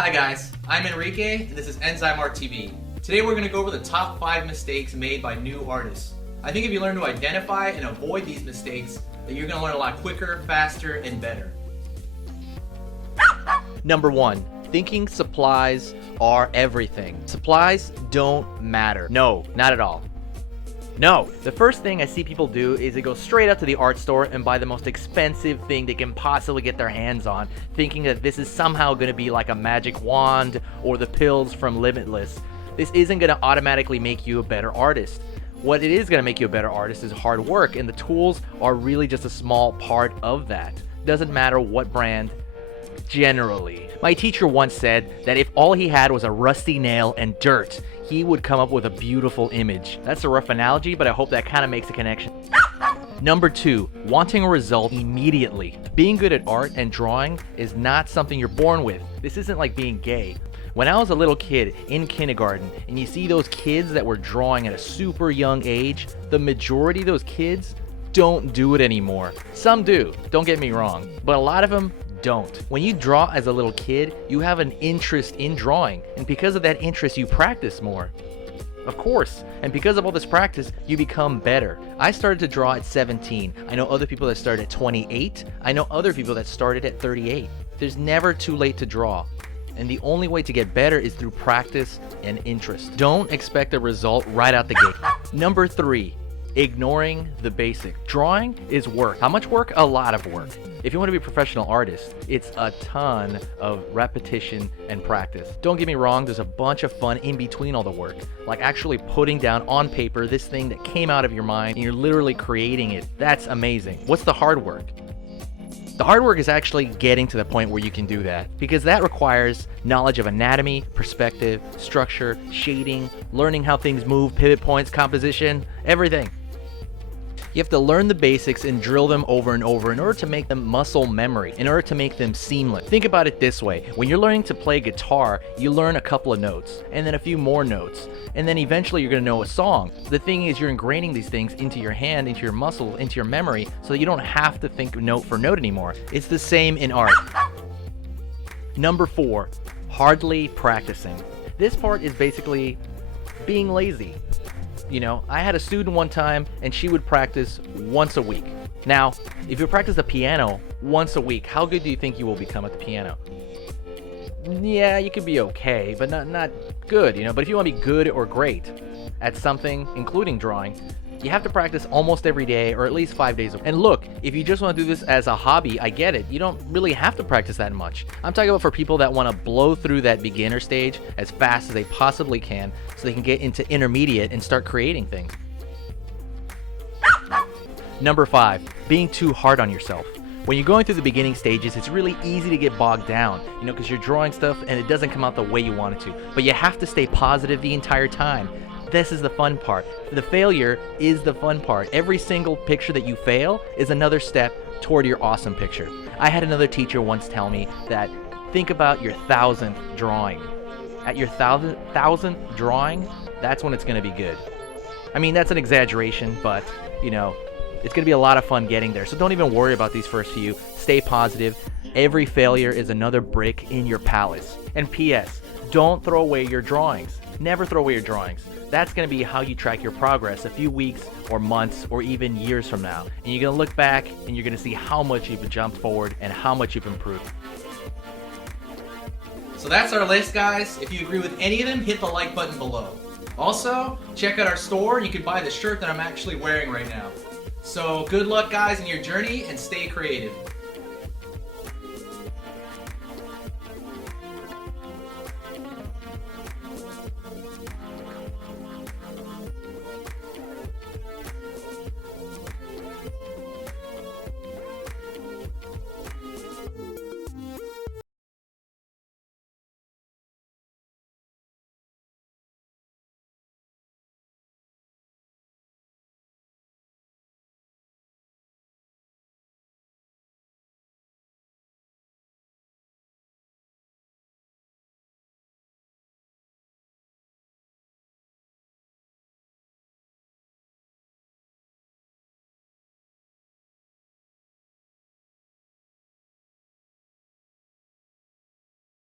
Hi guys, I'm Enrique and this is Enzyme Art TV. Today we're going to go over the top 5 mistakes made by new artists. I think if you learn to identify and avoid these mistakes, that you're going to learn a lot quicker, faster, and better. Number 1, thinking supplies are everything. Supplies don't matter. No, not at all. No, the first thing I see people do is they go straight up to the art store and buy the most expensive thing they can possibly get their hands on, thinking that this is somehow going to be like a magic wand or the pills from Limitless. This isn't going to automatically make you a better artist. What it is going to make you a better artist is hard work, and the tools are really just a small part of that. Doesn't matter what brand, generally. My teacher once said that if all he had was a rusty nail and dirt, he would come up with a beautiful image. That's a rough analogy, but I hope that kind of makes a connection. Number 2, wanting a result immediately. Being good at art and drawing is not something you're born with. This isn't like being gay. When I was a little kid in kindergarten, and you see those kids that were drawing at a super young age, the majority of those kids don't do it anymore. Some do, don't get me wrong, but a lot of them don't. When you draw as a little kid, you have an interest in drawing, and because of that interest, you practice more. Of course, and because of all this practice, you become better. I started to draw at 17. I know other people that started at 28. I know other people that started at 38. There's never too late to draw, and the only way to get better is through practice and interest. Don't expect a result right out the gate. Number 3, ignoring the basic. Drawing is work. How much work? A lot of work. If you want to be a professional artist, it's a ton of repetition and practice. Don't get me wrong, there's a bunch of fun in between all the work, like actually putting down on paper this thing that came out of your mind and you're literally creating it. That's amazing. What's the hard work? The hard work is actually getting to the point where you can do that, because that requires knowledge of anatomy, perspective, structure, shading, learning how things move, pivot points, composition, everything. You have to learn the basics and drill them over and over in order to make them muscle memory, in order to make them seamless. Think about it this way. When you're learning to play guitar, you learn a couple of notes, and then a few more notes, and then eventually you're going to know a song. The thing is, you're ingraining these things into your hand, into your muscle, into your memory, so that you don't have to think note for note anymore. It's the same in art. Number 4, hardly practicing. This part is basically being lazy. You know, I had a student one time and she would practice once a week. Now, if you practice the piano once a week, how good do you think you will become at the piano? Yeah, you could be okay, but not good, you know. But if you want to be good or great at something, including drawing, you have to practice almost every day or at least 5 days a week. And look, if you just want to do this as a hobby, I get it. You don't really have to practice that much. I'm talking about for people that want to blow through that beginner stage as fast as they possibly can so they can get into intermediate and start creating things. Number 5, being too hard on yourself. When you're going through the beginning stages, it's really easy to get bogged down, you know, because you're drawing stuff and it doesn't come out the way you want it to. But you have to stay positive the entire time. This is the fun part. The failure is the fun part. Every single picture that you fail is another step toward your awesome picture. I had another teacher once tell me that think about your 1,000th drawing. At your 1,000th drawing, that's when it's going to be good. I mean, that's an exaggeration, but, you know, it's going to be a lot of fun getting there. So don't even worry about these first few. Stay positive. Every failure is another brick in your palace. And P.S., don't throw away your drawings. Never throw away your drawings. That's going to be how you track your progress a few weeks or months or even years from now. And you're going to look back and you're going to see how much you've jumped forward and how much you've improved. So that's our list, guys. If you agree with any of them, hit the like button below. Also, check out our store. You can buy the shirt that I'm actually wearing right now. So good luck, guys, in your journey and stay creative.